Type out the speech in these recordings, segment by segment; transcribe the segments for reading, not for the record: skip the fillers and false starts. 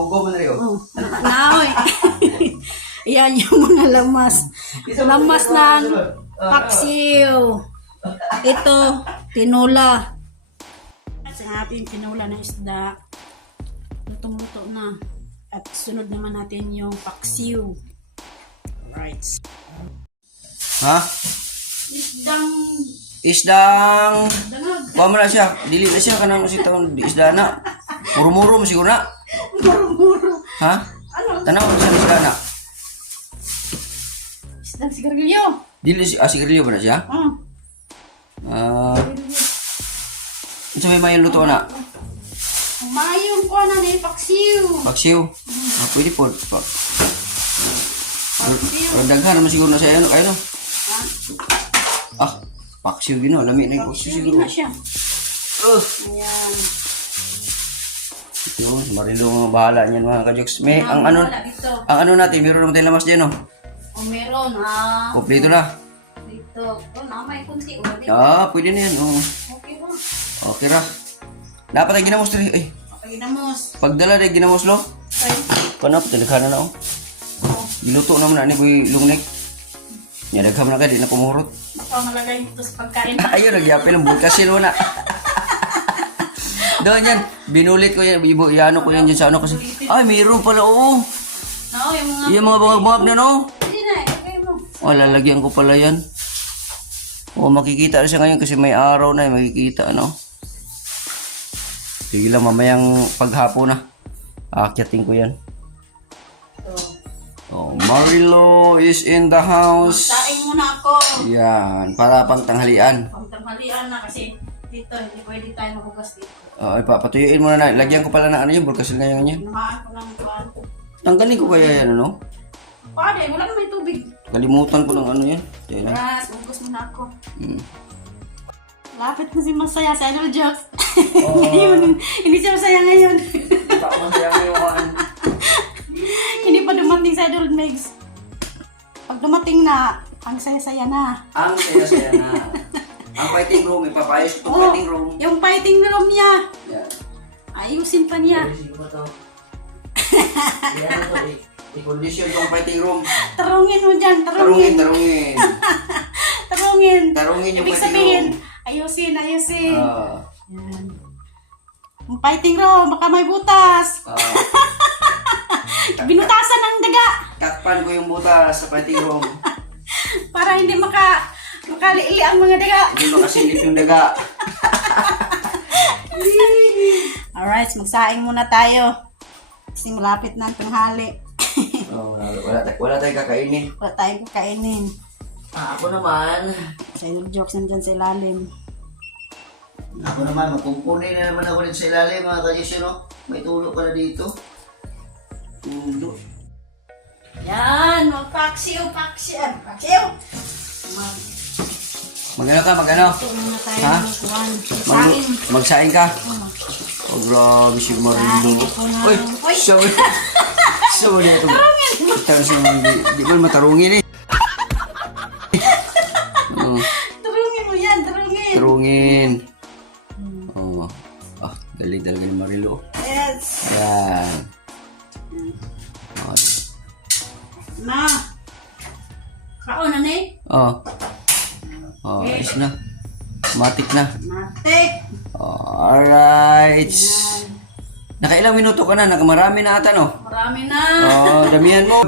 Hugo mo na rin. Naoy. Yan yung mga lamas. Lamas ng paksiw. Ito, tinola. Sa ating tinola ng isda. Lutong-luto na. At sunod naman natin yung paksiw. Alright. Ha? Isdang... Danag. Kuha mo na siya. Dili na siya. Kanang si taon isda na. Muro-muro mo siguro na. Muro-muro. Ha? Ano? Tanaw mo siya isda na. Isdang sigarilyo. Dili si... sigarilyo ba na siya? Ito may mayang luto na. Mayong ko na na paksiw. Paksiw. Pwede po. Daghan naman siguro na sa ano. Kayo no? Paksiw gino. Lami na yung paksiw siguro. Paksiw na siya. Ayan. Ito, marilo mga bahala niyan mga kajoks. May, ang ano natin, meron naman tayong lamas dyan, no? O meron, Kompleto na. Dito. Na, may kunti. Pwede na yan, Okay ba? Okay ra. Dapat ay ginamos rin. Ay, Ginamos. pagdala ay ginamos, lo. Ay. Paano, talikana na, Giluto naman na ni Boy Lungnek. Dagham na ka, di na kumurot. Baka malagay dito sa pagkain. Ayun, nagyapil ang bulkasil mo na. Doon yan, binulit ko yan, iano ko yan dyan sa ano kasi. Ay, mayroon pala, No, yung Yung mga bangag-bangag na, no? Hindi na, ilagay mo. Lalagyan ko pala yan. Makikita na siya ngayon kasi may araw na, makikita, ano? Sige lang, mamayang paghapon na. Aakyatin ko yan. Marilo is in the house. Saing muna ako. Yan, para pang tanghalian. Pagtanghalian na kasi dito, hindi pwede tayo mabugas dito. Patuyuin mo na. Lagyan ko pala na ano yun, bulkasil ngayon yan. Namaan ko ng kuwan. Tanggalin ko kaya yan, ano? Pwede, wala na may tubig. Kalimutan ko ng ano yan. Kaya na. Yes, mabugas muna ako. Lapit na si Masaya sa Idol Jokes. Ngayon, hindi siya masaya ngayon. Hindi pa dumating sa Idol Megs. Pag dumating na, ang saya-saya na. Ang saya-saya na. Ang fighting room, ipapayos ko itong fighting room. Yung fighting room niya. Yan. Ayusin pa niya. Ayusin ko to. Yan ito, i-condition itong fighting room. Tarungin mo dyan, Tarungin. Tarungin. Tarungin yung Ibig fighting sabihin, room. ayusin. Yan. Yung fighting room, baka may butas. Binutasan ng daga. Takpan ko yung butas sa fighting room. Para hindi makaliili ang mga daga. Hindi makasilip yung daga. Alright, magsaing muna tayo. Kasi malapit na ang tanghali. Wala tayong kakainin. Wala tayong kakainin. Ako naman. Sa Idol Jokes nandyan sa ilalim. Ako naman, magkukunin na naman ako rin sa ilalim mga kajisyo, no? May tulog ka na dito. Tulo. Yan, magpaksiw. Magano ka, magano? Ito muna tayo Ha? ng kuwan. Saing. Magsaing ka? Oh, grabe si Marindo. Uy, sorry ito. Di man matarungin eh. Turungin mo yan, turungin. Tarungin. Galing talaga ni Marilo. Yes. Ayan. Na. Kaon na ni? Ayos na. Matik na. Matik. Alright. Nakailang minuto ka na? Nakamarami na ata, no? Marami na. Damihan mo.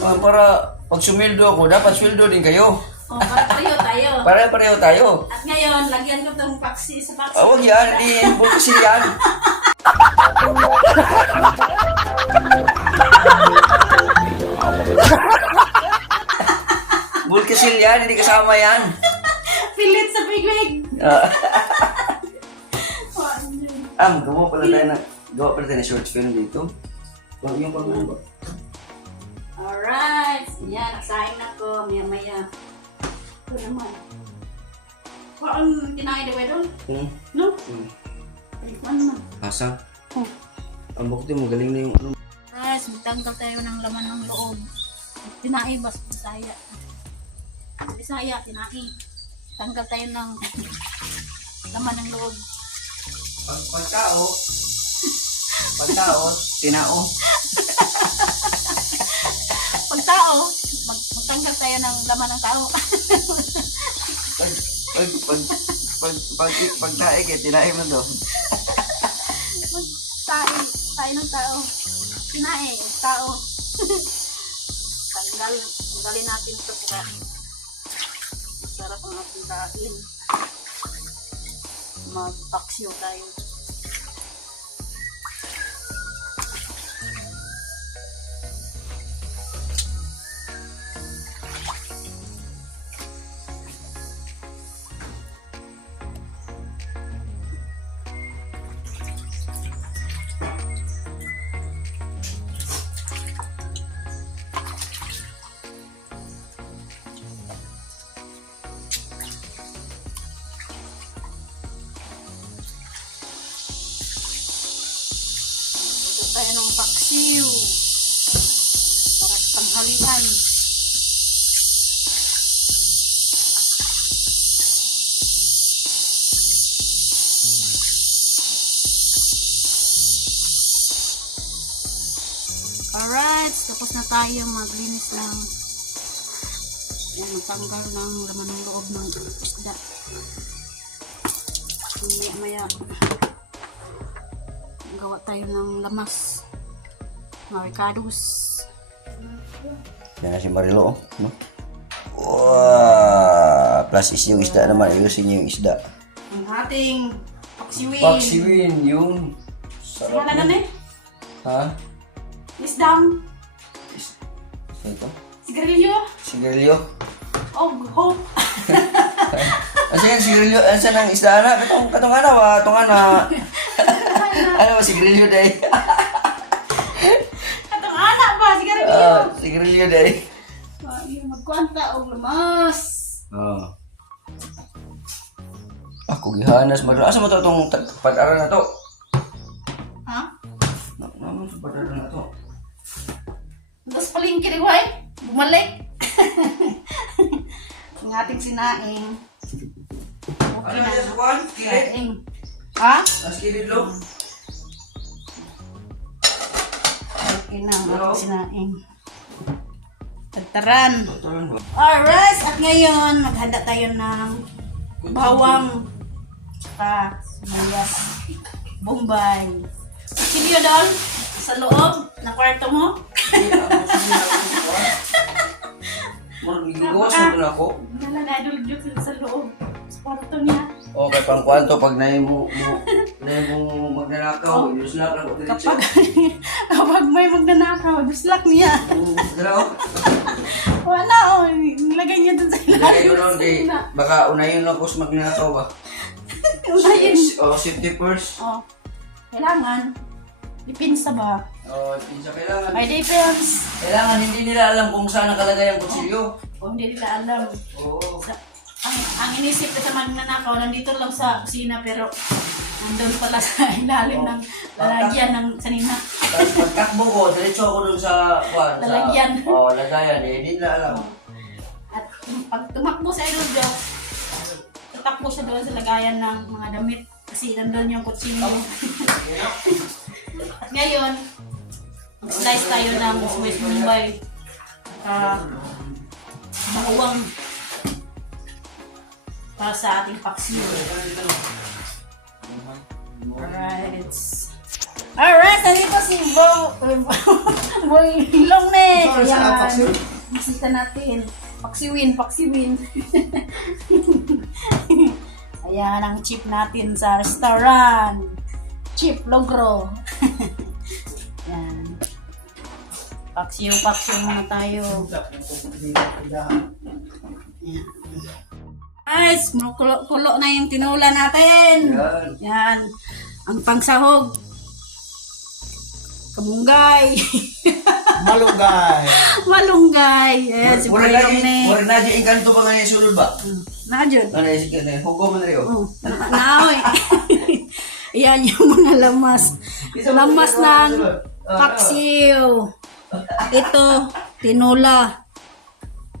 Para pag sumildo ako, dapat sweldo din kayo. Pareho tayo. Pareho tayo. At ngayon, lagyan ko itong paksi sa paksi. Huwag yan. Di-involve kasi yan. Bulkasil yan. Hindi kasama yan. Pilit sa bigwig. Gawa pala tayo na short film dito. Yung pag-ano ba? Alright. Yan, nagsaing na ko. Maya-maya. Ito naman. Ang kinain na ba doon? No? Ano na? Asa? Ang bakit yung magaling na yung ano. Guys, magtanggal tayo ng laman ng loob. Tinai, Bisaya. Bisaya, tinai. Tanggal tayo ng laman ng loob. Pagkao, Pagtaon, tinao. Pag tao, magtanggal tayo ng laman ng tao. Pagtae kaya tinae mo to. Tayo ng tao. Kinae, tao. Tanggalin natin ito para masarap ang ating kain. Magpaksiw tayo. Tayo ng paksiw para sa tanghalian. Alright, tapos na tayo maglinis ng magtanggal ng laman ng loob ng isda. Maya gawa tayo ng lamas, maricados. Yan na si Marilo, no? Wow! Plus is yung isda naman, ayusin niyo yung isda. Ang ating paksiwin. Paksiwin, yun. Sarap Wala na yun. Ha? Isdang. Ito? Sigarilyo. Sigarilyo? Oh. Asa yan, sigarilyo? Asa nang isda na? Katong ana ba? Katong ana. Ano ba, sigarilyo day? Katong anak ba? Sigarilyo. Sigarilyo day. Magkwanta o lamas. Ako gihanas, Marilo. Asa mo ito itong pag-aral na to? Ha? Naman sa pag-aral na to. Tapos palingki rin, way. Bumalik. Ang ating sinaing. Okay Ano na. yan sa kuwan? Kilit? Sinaing. Ha? Mas kilit lo? Okay na ang ating sinaing. Tagtaran. Tutulan ba? Alright, at ngayon, maghanda tayo ng bawang tsaka sibuyas. Bombay. Silyo doon sa loob ng kwarto mo. Magagawas mo na ako. Naladulog sa loob. Sa kwarto niya. Okay, pang kwanto, pag nahin mo magnanakaw, yuslak lang ko diretso. Kapag may magnanakaw, duslak niya. Dalaw? Wala, nilagay niya dun sa Ilagay ko ilalim. nun, di, baka unayin lang ko sa magnanakaw ba? Unahin. Safety first. Kailangan. Dipinsa ba? Pinsa kailangan. May defense. Kailangan hindi nila alam kung saan nakalagay ang kutsilyo. Kung hindi nila alam. Oo. Ang inisip ko sa magnanakaw, nandito lang sa kusina pero nandun pala sa ilalim ng lalagyan ng sanina. Tapos pagtakbo ko, diretso ako dun sa kwan. Lalagyan. Lagayan eh. Hindi nila alam. At pag tumakbo sa ilog, tatakbo siya doon sa lagayan ng mga damit kasi nandun yung kutsilyo. At ngayon, slice tayo ng swiss bombay. Bawang para sa ating paksiw. Alright, nandito si Boy Longnet. Ayan, masita natin. Paksiwin. Ayan ang chip natin sa restaurant. Chip Logro. Yan. Paksiw muna tayo. Yan. Guys, kulo na yung tinula natin. Yan. Ang pangsahog. Kamunggay. Malunggay. Ayan, si Boy Longnet. Mura na dyan kanto pa nga yung sulod ba? Nadyan. Hugo mo na rin. Naoy. Yan yung mga lamas. Lamas ng paksiw. Ito, tinula.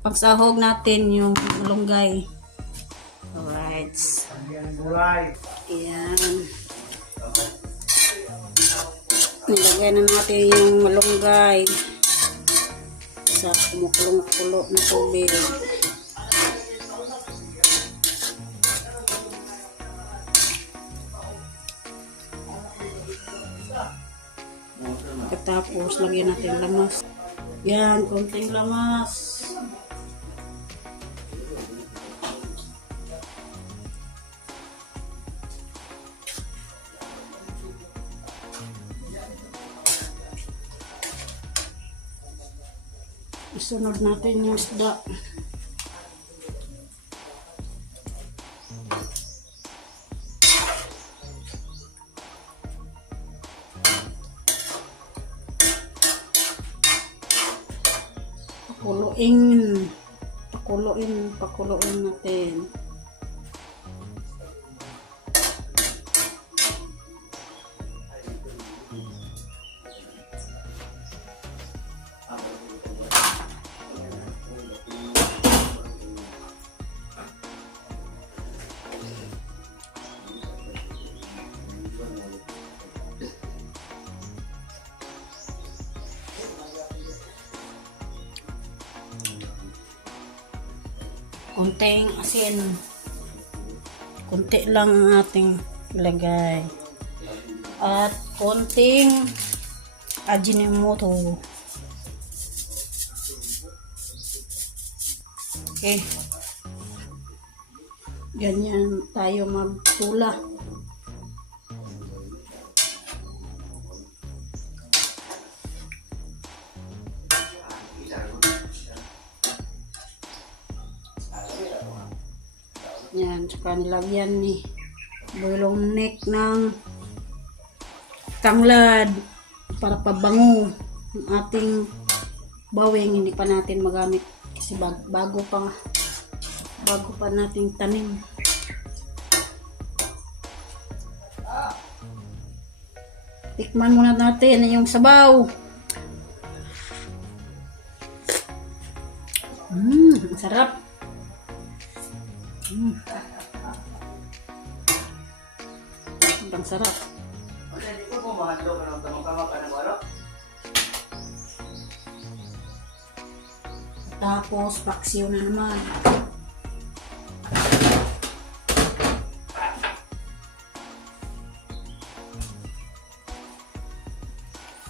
Pagsahog natin yung malunggay. Alright. Ayan. Nilagay na natin yung malunggay sa kumukulong-kulo na tubig. Tapos lagyan natin lamas. Yan, konting lamas. Isunod natin yung isda. Pakuluin natin. Konting asin. Konti lang ang ating ilagay. At konting Ajinomoto. Okay. Ganyan tayo magtula. Yan, tsaka nilagyan ni bulong neck ng tanglad para pabango ang ating bawing. Hindi pa natin magamit kasi bago pa nating tanim. Tikman muna natin yung sabaw. Ang sarap. Ang sarap. Tapos paksiw na naman.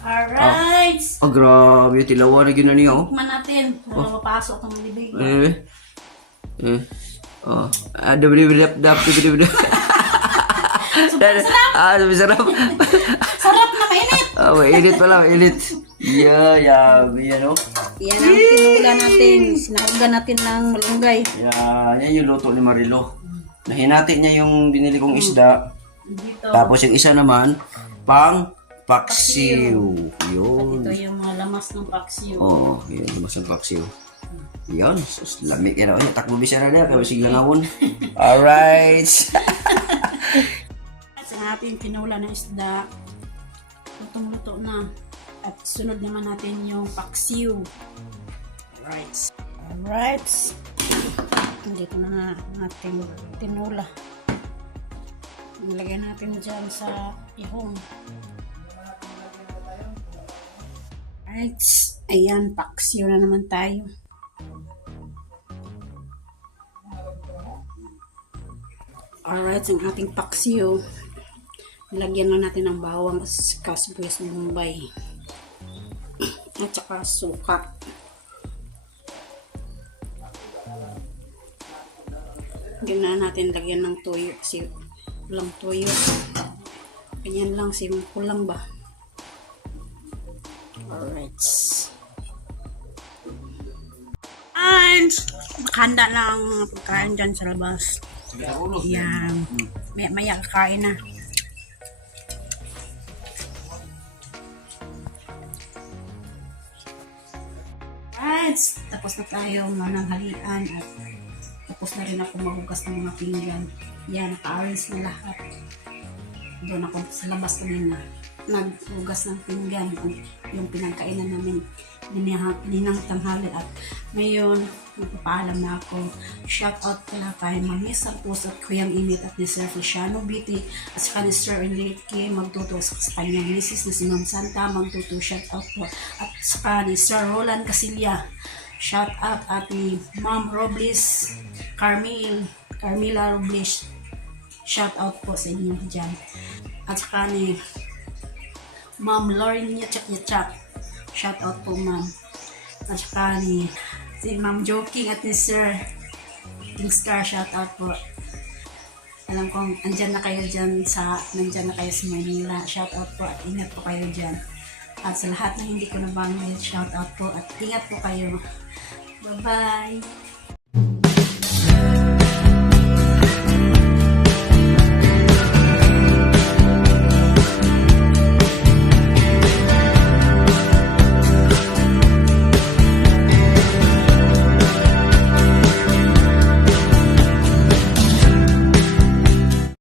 Alright. Grabe, tilawa na gina niya, oh. Tikman natin. Mapapasok ang bibig. Sarap. Sarap na mainit. Mainit pala, mainit. Yan, no? Yan ang tinula natin. Sinahugan natin ng malunggay. Yan yung luto ni Marilo. Nahinati niya yung binili kong isda. Dito. Tapos yung isa naman, pang paksiw. Yun. Ito yung mga lamas ng paksiw. Oo, yun, lamas ng paksiw. Yun, sus, lamig yan ako. Takbo bisa na kaya sige nawon. Alright. Sa ating tinula na isda, lutong-luto na. At sunod naman natin yung paksiw. Alright. Dito na natin tinula. Nilagay natin dyan sa ihong. Alright. Ayan, paksiw na naman tayo. Alright, ang ating paksiw. Nilagyan na natin ng bawang, kasibuyas ng Bombay. At saka suka. Hindi na natin lagyan ng toyo kasi walang toyo. Ganyan lang, simple lang ba? Alright. And nakahanda na ang pagkain dyan sa labas. Yan. Maya kakain na. Alright. Tapos na tayo mananghalian at tapos na rin ako maghugas ng mga pinggan. Yan, naka-arrange na lahat. Doon ako sa labas kanina. naghugas ng pinggan, yung pinagkainan namin ninang tanghali. At ngayon, magpapaalam na ako. Shout out pala kay Mami Sampos at Kuyang Init at ni Sir Feliciano Biti at saka ni Sir Enrique magtuto sa kanyang misis na si Ma'am Santa, magtuto shout out po. At saka ni Sir Roland Casilla, shout out. At ni Ma'am Robles Carmila Robles, shout out po sa inyo dyan. At saka ni Ma'am Lauren Yachak, shout out po ma'am. At saka ni si Ma'am Joking at ni Sir Kingstar, shout out po. Alam kong nandyan na kayo sa Manila, shout out po at ingat po kayo dyan. At sa lahat na hindi ko nabanggit, shout out po at ingat po kayo. Bye bye.